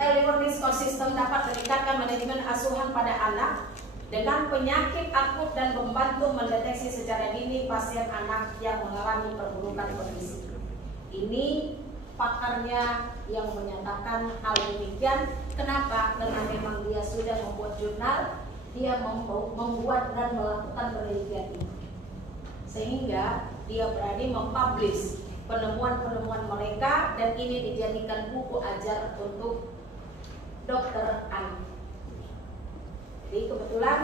early warning score system dapat meningkatkan manajemen asuhan pada anak dengan penyakit akut dan membantu mendeteksi secara dini pasien anak yang mengalami perburukan kondisi. Ini pakarnya yang menyatakan hal demikian. Kenapa? Karena memang dia sudah membuat jurnal, dia membuat dan melakukan penelitian ini, sehingga dia berani mempublish penemuan-penemuan mereka, dan ini dijadikan buku ajar untuk dokter anak. Jadi kebetulan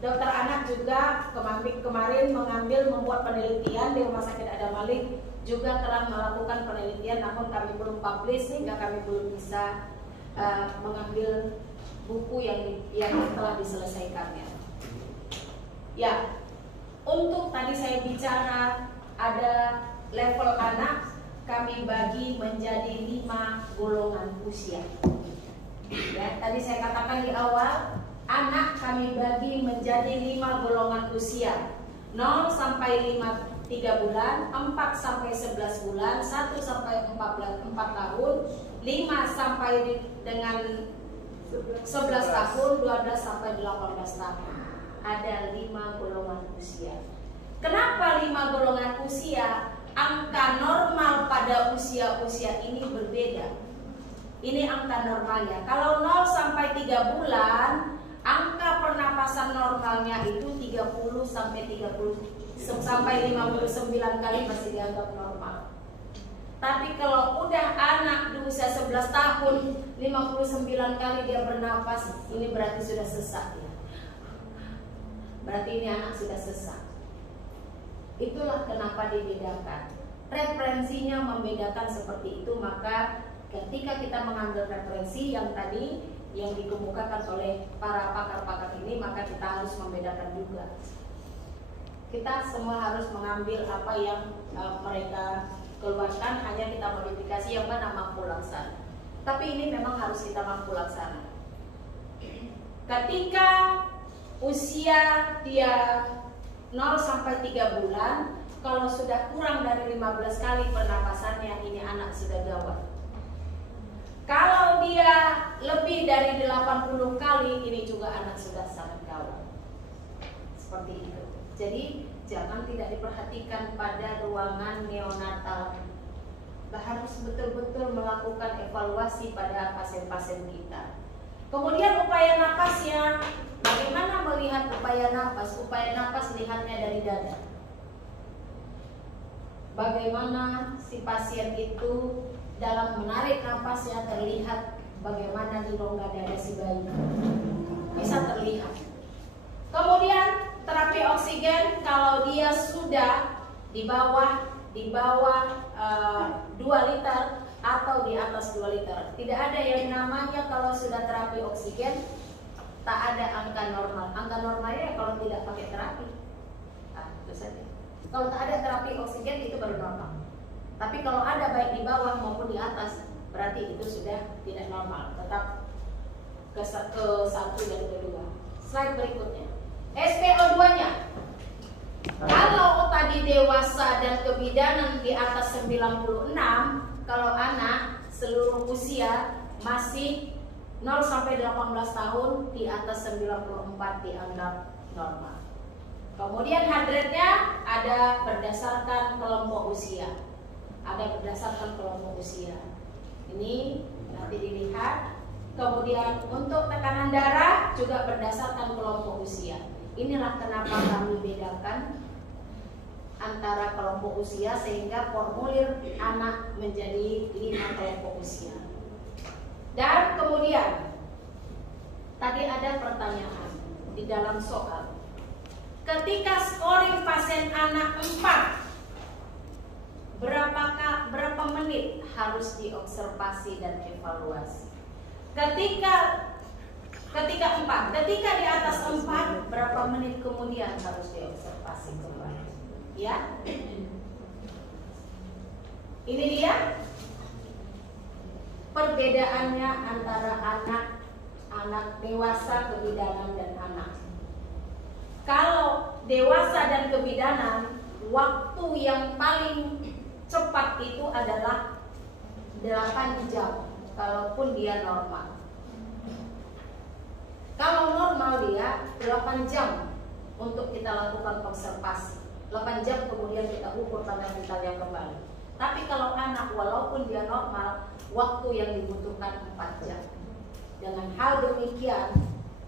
dokter anak juga kemarin membuat penelitian di Rumah Sakit Adam Malik, juga telah melakukan penelitian, namun kami belum publish sehingga kami belum bisa mengambil buku yang telah diselesaikannya. Ya, untuk tadi saya bicara ada level anak, kami bagi menjadi 5 golongan usia. Ya, tadi saya katakan di awal, anak kami bagi menjadi 5 golongan usia. 0 sampai 3 bulan, 4 sampai 11 bulan, 1 sampai 4 tahun, 5 sampai dengan 11 tahun, 12 sampai 18 tahun. Ada 5 golongan usia. Kenapa 5 golongan usia? Angka normal pada usia-usia ini berbeda. Ini angka normalnya. Kalau 0 sampai 3 bulan, angka pernapasan normalnya itu 30 sampai 59 kali masih dianggap normal. Tapi kalau udah anak di usia 11 tahun 59 kali dia bernapas, ini berarti sudah sesak ya. Berarti ini anak sudah sesak. Itulah kenapa dibedakan. Referensinya membedakan seperti itu. Maka ketika kita mengambil referensi yang tadi yang dikemukakan oleh para pakar-pakar ini, maka kita harus membedakan juga. Kita semua harus mengambil apa yang mereka keluarkan, hanya kita modifikasi yang mana mampu laksana. Tapi ini memang harus kita mampu laksana. Ketika usia dia 0 sampai 3 bulan, kalau sudah kurang dari 15 kali pernapasannya, ini anak sudah gawat. Kalau dia lebih dari 80 kali, ini juga anak sudah sangat gawat. Seperti itu. Jadi jangan tidak diperhatikan pada ruangan neonatal. Harus betul-betul melakukan evaluasi pada pasien-pasien kita. Kemudian upaya napasnya, bagaimana melihat upaya napas? Upaya napas lihatnya dari dada. Bagaimana si pasien itu dalam menarik napasnya, terlihat bagaimana di rongga dada si bayi. Bisa terlihat. Kemudian terapi oksigen, kalau dia sudah di bawah 2 liter atau di atas 2 liter. Tidak ada yang namanya kalau sudah terapi oksigen tak ada angka normal. Angka normalnya kalau tidak pakai terapi. Itu saja. Kalau tak ada terapi oksigen itu baru normal. Tapi kalau ada baik di bawah maupun di atas, berarti itu sudah tidak normal. Tetap ke 1 dan kedua. Slide berikutnya. SpO2-nya. Kalau tadi dewasa dan kebidanan di atas 96, kalau anak seluruh usia masih 0 sampai 18 tahun di atas 94 dianggap normal. Kemudian heart rate-nya ada berdasarkan kelompok usia. Ini nanti dilihat. Kemudian untuk tekanan darah juga berdasarkan kelompok usia. Inilah kenapa kami bedakan antara kelompok usia, sehingga formulir anak menjadi 5 kelompok usia. Dan kemudian tadi ada pertanyaan di dalam soal. Ketika scoring pasien anak 4, berapa menit harus diobservasi dan evaluasi? Ketika di atas 4, berapa menit kemudian harus diobservasi kembali? Ya, ini dia perbedaannya antara anak dewasa, kebidanan, dan anak. Kalau dewasa dan kebidanan, waktu yang paling cepat itu adalah 8 jam. kalaupun dia normal. Kalau normal dia 8 jam untuk kita lakukan observasi. 8 jam kemudian kita ukur tanda vitalnya kembali. Tapi kalau anak walaupun dia normal, waktu yang dibutuhkan 4 jam. Dengan hal demikian,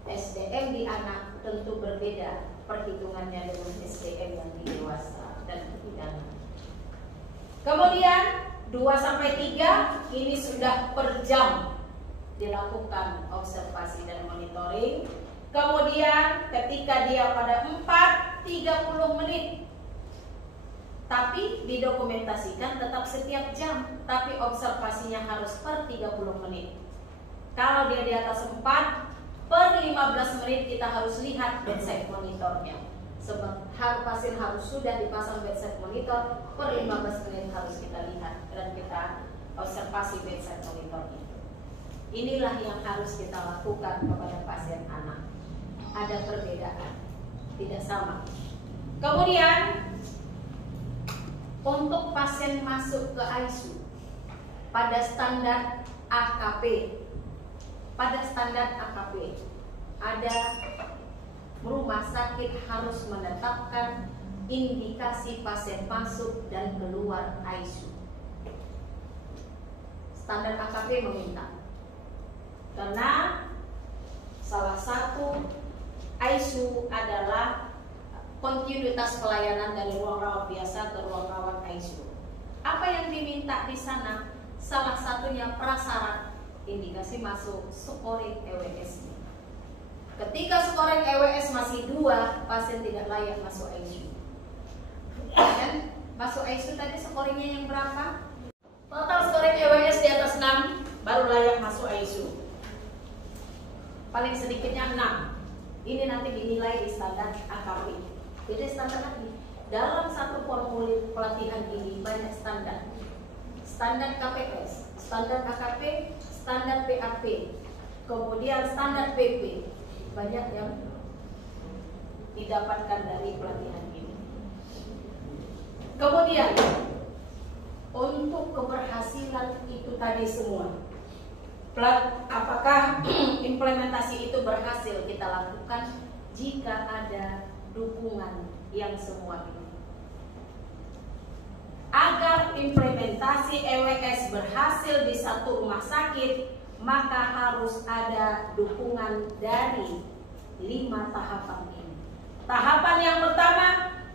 SDM di anak tentu berbeda perhitungannya dengan SDM yang di dewasa dan pidana. Kemudian 2-3 ini sudah per jam dilakukan observasi dan monitoring. Kemudian ketika dia pada 4:30 menit, tapi didokumentasikan tetap setiap jam, tapi observasinya harus per 30 menit. Kalau dia di atas 4/15 menit kita harus lihat bedside monitornya. Sebab pasien harus sudah dipasang bedside monitor, per 15 menit harus kita lihat dan kita observasi bedside monitor itu. Inilah yang harus kita lakukan kepada pasien anak. Ada perbedaan, tidak sama. Kemudian untuk pasien masuk ke ICU pada standar AKP, ada rumah sakit harus menetapkan indikasi pasien masuk dan keluar ICU. Standar AKP meminta, karena salah satu ICU adalah kontinuitas pelayanan dari ruang rawat biasa ke ruang rawat ICU. Apa yang diminta di sana? Salah satunya prasyarat indikasi masuk scoring EWS. Ketika scoring EWS masih 2, pasien tidak layak masuk ICU. Dan masuk ICU tadi scoringnya yang berapa? Total scoring EWS di atas 6 baru layak masuk ICU. Paling sedikitnya 6. Ini nanti dinilai di standar AKP. Jadi standar lagi. Dalam satu formulir pelatihan ini banyak standar. Standar KPS, standar AKP, standar PAP, kemudian standar PP. Banyak yang didapatkan dari pelatihan ini. Kemudian untuk keberhasilan itu tadi semua, apakah implementasi itu berhasil kita lakukan jika ada dukungan yang semua ini. Agar implementasi EWS berhasil di satu rumah sakit, maka harus ada dukungan dari 5 tahapan ini. Tahapan yang pertama,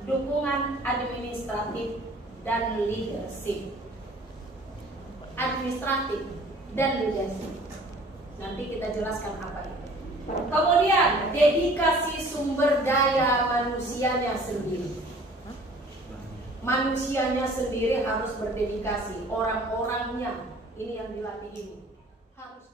dukungan administratif dan leadership. Administratif dan leadership. Nanti kita jelaskan apa itu. Kemudian dedikasi sumber daya manusianya sendiri. Manusianya sendiri harus berdedikasi. Orang-orangnya ini yang dilatih ini harus